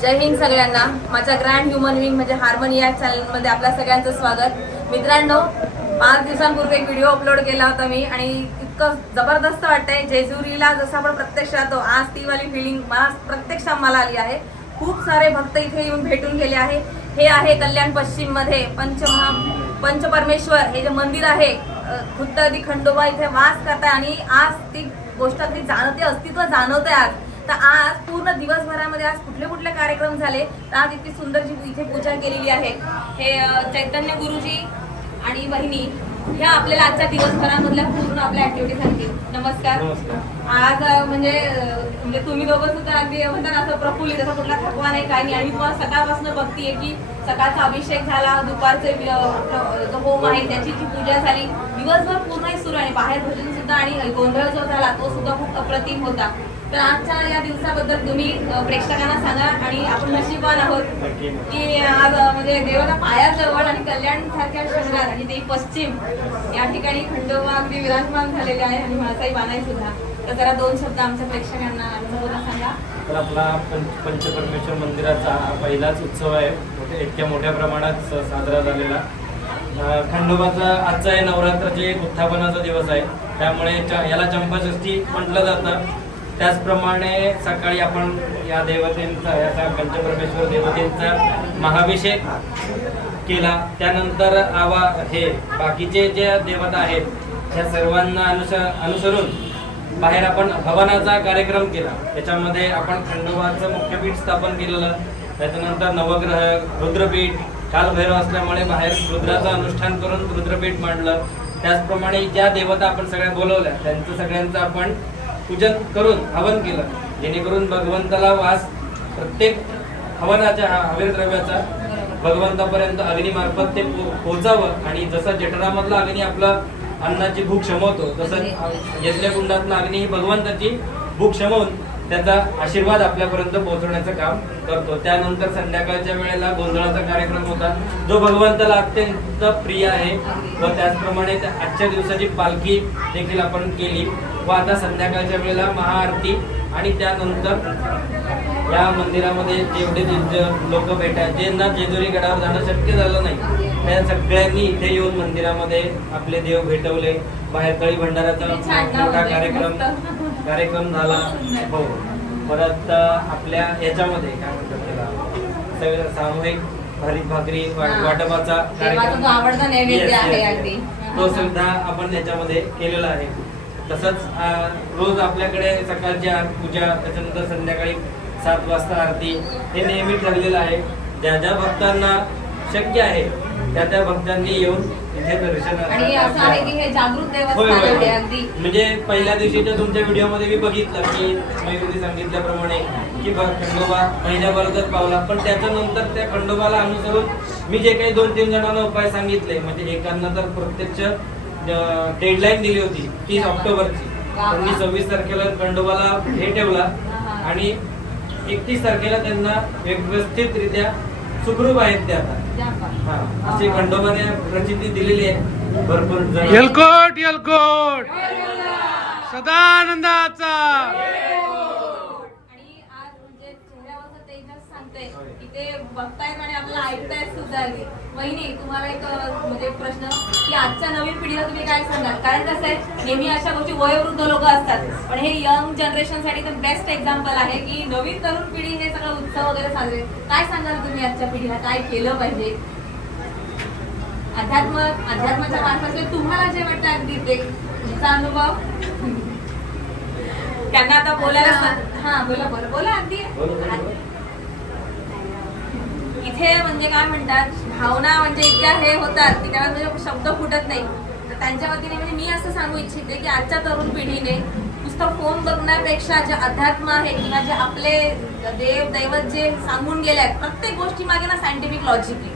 जय हिंद सगळ्यांना. माझ्या ग्रँड ह्युमन विंग म्हणजे हार्मनी या चॅनलमध्ये आपल्या सगळ्यांचं स्वागत. मित्रांनो पाच दिवसांपूर्वी एक व्हिडिओ अपलोड केला होता मी आणि इतकं जबरदस्त वाटतंय. जेजुरीला जसं आपण प्रत्यक्ष राहतो आज ती वाली फिलिंग मला प्रत्यक्ष मला आली आहे. खूप सारे भक्त इथे येऊन भेटून गेले आहे. हे आहे कल्याण पश्चिममध्ये. पंचमहा पंचपरमेश्वर हे जे मंदिर आहे खुद्द अगदी खंडोबा इथे वास करताय आणि आज ती गोष्ट अगदी जाणवते अस्तित्व जाणवते आज. तर आज पूर्ण दिवसभरामध्ये आज कुठले कुठले कार्यक्रम झाले तर आज इतकी सुंदरची इथे पूजा केलेली आहे. हे चैतन्य गुरुजी आणि बहिणी ह्या आपल्याला आजच्या दिवसभरामधल्या पूर्ण आपल्या ऍक्टिव्हिटी सांगतील नमस्कार. आज म्हणजे म्हणजे तुम्ही दोघं सुद्धा अगदी म्हणतात असं प्रफुल्लित असं कुठला थकवा नाही काही नाही. आणि मी तुम्हाला सकाळपासून बघतीये की सकाळचा अभिषेक झाला दुपारचे जो होम आहे त्याची जी पूजा झाली दिवसभर पूर्ण सुरू आहे. बाहेर भजन सुद्धा आणि गोंधळ जो झाला तो सुद्धा खूप अप्रतिम होता. तर आजच्या या दिवसाबद्दल तुम्ही प्रेक्षकांना सांगा आणि आपण नशीबवान आहोत की आज म्हणजे देवाला पायाजवळ आणि कल्याण सारख्या शहरात आणि ते पश्चिम या ठिकाणी खंडोबा अगदी विराजमान झालेले आहे आणि म्हाळसाई बानाई सुद्धा. तर जरा दोन शब्द आमच्या प्रेक्षकांना अनुभवाला सांगा. तर आपला पंच पंचपरमेश्वर मंदिराचा हा पहिलाच उत्सव आहे. इतक्या मोठ्या प्रमाणात साजरा झालेला. खंडोबाचा आजचा आहे नवरात्राचे उत्थापनाचा दिवस आहे. त्यामुळे याला चंपाषष्ठी म्हटलं जातं. त्याचप्रमाणे सकाळी आपण या देवतेंचा याचा पंचपरमेश्वर देवतेंचा महाभिषेक केला. त्यानंतर आवा हे बाकीचे जे देवता आहेत त्या सर्वांना अनुस अनुसरून बाहेर आपण हवनाचा कार्यक्रम केला. त्याच्यामध्ये आपण खंडोबाचं मुख्यपीठ स्थापन केलेलं. त्याच्यानंतर नवग्रह रुद्रपीठ कालभैरव असल्यामुळे बाहेर रुद्राचं अनुष्ठान करून रुद्रपीठ मांडलं. त्याचप्रमाणे ज्या देवता आपण सगळ्या बोलवल्या त्यांचं सगळ्यांचं आपण पूजन करून हवन केलं. जेणेकरून भगवंताला वास प्रत्येक हवनाच्या हवीर द्रव्याचा भगवंतापर्यंत अग्नीमार्फत ते पोहोचावं. आणि जसं जठरामधला अग्नी आपलं अन्नाची भूक शमवतो तसं कुंडातला अग्नी ही भगवंताची भूक शमवून त्याचा आशीर्वाद आपल्यापर्यंत पोहोचवण्याचं काम करतो. त्यानंतर संध्याकाळच्या वेळेला गोंधळाचा कार्यक्रम होता. जो भगवंताला अत्यंत प्रिय आहे व त्याचप्रमाणे त्या आजच्या दिवसाची पालखी देखील आपण केली. व आता संध्याकाळच्या वेळेला महाआरती आणि त्यानंतर या मंदिरामध्ये जेवढे लोक भेटा ज्यांना जेजुरी गडावर जाणं शक्य झालं नाही त्या सगळ्यांनी इथे येऊन मंदिरामध्ये आपले देव भेटवले. बाहेर तळी भंडाराचा मोठा कार्यक्रम. कार्यक्रम झाला हो परत आपल्या याच्यामध्ये काय म्हणतात त्याला सगळं सामूहिक भारी भाकरी. वाटपाचा. अगदी. तो सुद्धा आपण त्याच्यामध्ये केलेला आहे तसंच रोज आपल्याकडे सकाळची पूजा त्याच्यानंतर संध्याकाळी सात वाजता आरती हे नेहमी ठरलेलं आहे ज्या ज्या भक्तांना शक्य आहे त्या त्या भक्तांनी येऊन इथे दर्शन आणि असं आहे की हे जागृत होय, देवस्थान होय, आहे होय. अगदी म्हणजे पहिल्या दिवशीच्या तुमच्या व्हिडिओमध्ये मी बघितलं की मयुरी सांगितल्याप्रमाणे की खंडोबा महिन्याभरातच पावला पण त्याच्यानंतर त्या खंडोबाला अनुसरून मी जे काही दोन तीन जणांना उपाय सांगितले म्हणजे एकांना तर प्रत्यक्ष डेडलाईन दिली होती तीस ऑक्टोबरची वा. त्यांनी सव्वीस तारखेला खंडोबाला हे ठेवला. आणि एकतीस तारखेला त्यांना व्यवस्थितरित्या सुखरूप आहेत ते आता हा अशी खंडोबाने प्रचिती दिलेली आहे. भरपूर येलकोट येलकोट. सदानंदाचा. आणि आज म्हणजे सांगतंय. ते बघतायत आणि आपल्याला ऐकतायत सुद्धा वहिनी तुम्हाला एक म्हणजे प्रश्न की आजच्या नवीन पिढीला तुम्ही काय सांगाल? कारण कसं आहे नेहमी अशा गोष्टी वयोवृद्ध लोक असतात. पण हे यंग जनरेशनसाठी तर बेस्ट एक्झाम्पल आहे की नवीन तरुण पिढी हे सगळं उत्सव वगैरे साजरे. काय सांगाल तुम्ही आजच्या पिढीला? काय केलं पाहिजे? अध्यात्म अध्यात्माच्या मार्फत तुम्हाला जे वाटतं अगदी ते. तुमचा अनुभव? त्यांना आता बोलायला हा बोला बोला. बोला अगदी. इथे म्हणजे काय म्हणतात भावना म्हणजे इतक्या हे होतात की त्याला म्हणजे शब्द फुटत नाही. तर त्यांच्या वतीने म्हणजे मी असं सांगू इच्छिते की आजच्या तरुण पिढीने नुसतं फोन बघण्यापेक्षा जे अध्यात्म आहे किंवा जे आपले देव दैवत जे सांगून गेले आहेत प्रत्येक गोष्टी मागे ना सायंटिफिक लॉजिक आहे.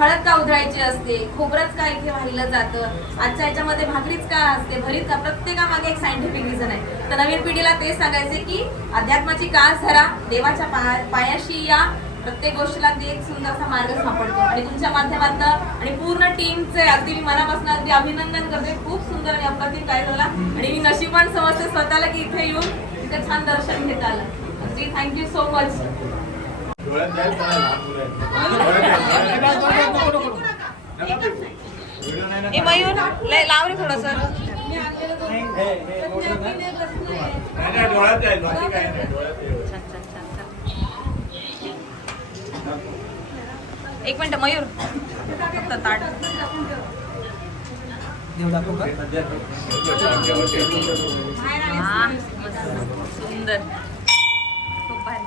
हळद का उधळायची असते खोबरंच का इथे वाहिलं जातं आजच्या याच्यामध्ये भाकरीच का असते भरीत का प्रत्येकामागे एक सायंटिफिक रिझन आहे. तर नवीन पिढीला तेच सांगायचे की अध्यात्माची कास धरा देवाच्या पाया पायाशी या प्रत्येक गोष्टीला ते एक सुंदरसा मार्ग सापडतो आणि तुमच्या माध्यमातून आणि पूर्ण टीमचे अगदी मी मनापासून अगदी अभिनंदन करते खूप सुंदर आणि अप्रतिम काय झाला आणि मी नशीबवान समजते स्वतःला की इथे येऊन इथे छान दर्शन घेता आलं अगदी थँक्यू सो मच ए मयूर लय- लाव रे थोडस एक मिनिट मयूर. फक्त ताट. सुंदर. खूप भारी.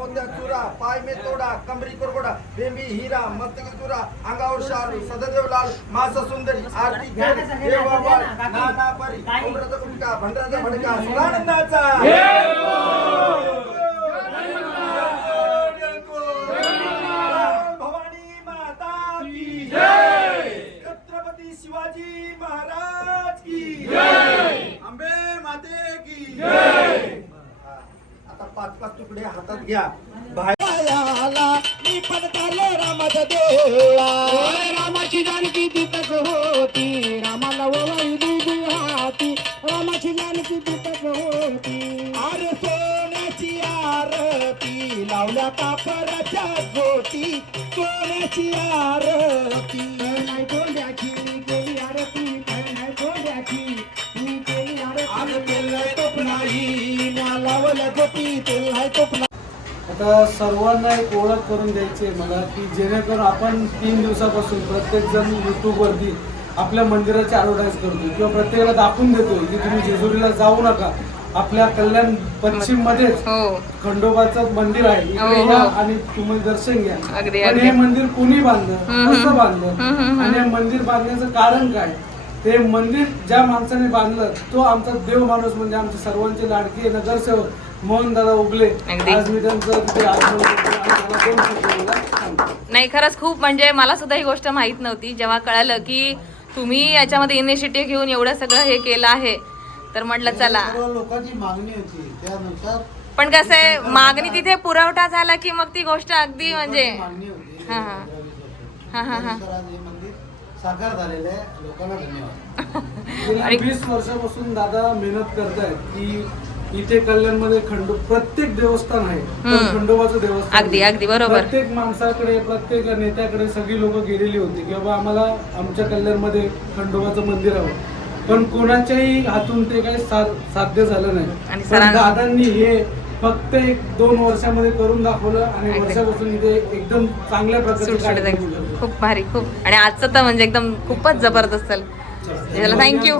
मोत्या चुरा पाय में तोडा कमरी कोरगोडा बेंबी हिरा मस्तकी चुरा अंगावर शालू सददेव लाल मास सुंदरी आरती घेरी देवा नाना परी उमराचा भंडाराचा भडका सुरानंदाचा भवानी माता की छत्रपती शिवाजी महाराज की अंबे माते की आता पाच पाच तुकडे हातात घ्या. बाहेर मी पदकाले रामाचा देवा रामाची जानकी तिथच होती. रामाला ओवाळी दिली हाती रामाची जानकी तिथच होती. अरे सोन्याची आरती लावल्या कापराच्या ज्योती सोन्याची आरती. नाही गोंड्याची केली आरती. नाही गोंड्याची मी केली आरती. अरे तेल तोप नाही. लावल्या तोप आता सर्वांना एक ओळख करून द्यायची आहे मला की जेणेकरून आपण तीन दिवसापासून प्रत्येक जण यूट्यूबवरती आपल्या मंदिराची ॲडव्हर्टाईज करतो किंवा प्रत्येकाला दाखवून देतो की तुम्ही जेजुरीला जाऊ नका. आपल्या कल्याण पश्चिम मध्येच हो. खंडोबाचं मंदिर आहे. इकडे हो, हो. या आणि तुम्ही दर्शन घ्या. पण अगदी. हे मंदिर कोणी बांधलं? कसं. बांधलं? आणि हे मंदिर बांधण्याचं कारण काय? ते मंदिर ज्या माणसाने बांधलं तो आमचा देव माणूस म्हणजे आमचे सर्वांचे लाडके नगरसेवक मोहन दादा उगले अगदी. आज मी त्यांचं तिथे आगमन करतो आणि त्यांना दोन शब्द बोलायला सांगतो. नाही खरंच खूप म्हणजे मला सुद्धा ही गोष्ट माहीत नव्हती जेव्हा कळालं की तुम्ही याच्यामध्ये इनिशिएटिव्ह घेऊन एवढं सगळं हे केलं आहे तर म्हटलं चला सर्व लोकांची मागणी होती त्यानुसार पण कसं आहे मागणी तिथे पुरवठा झाला की मग ती गोष्ट अगदी म्हणजे लोकांची मागणी होती हा, हा. हा, हा, हा. त्यानुसार आज हे मंदिर साकार झालेलं आहे लोकांना धन्यवाद गेल्या आणि- वीस वर्षापासून दादा मेहनत करतायत की इथे कल्याणमध्ये खंडो प्रत्येक देवस्थान आहे पण. खंडोबाचं देवस्थान अगदी. अगदी बरोबर. प्रत्येक माणसाकडे प्रत्येक नेत्याकडे सगळी लोक गेलेली होती की बाबा आम्हाला आमच्या कल्याणमध्ये खंडोबाचं मंदिर हवं पण कोणाच्याही हातून ते काही साध्य झालं नाही पण दादांनी हे फक्त एक दोन वर्षामध्ये करून दाखवलं आणि. वर्षापासून इथे एकदम चांगल्या. झाले. खूप भारी खूप आणि आजचं तर म्हणजे एकदम खूपच जबरदस्त थँक्यू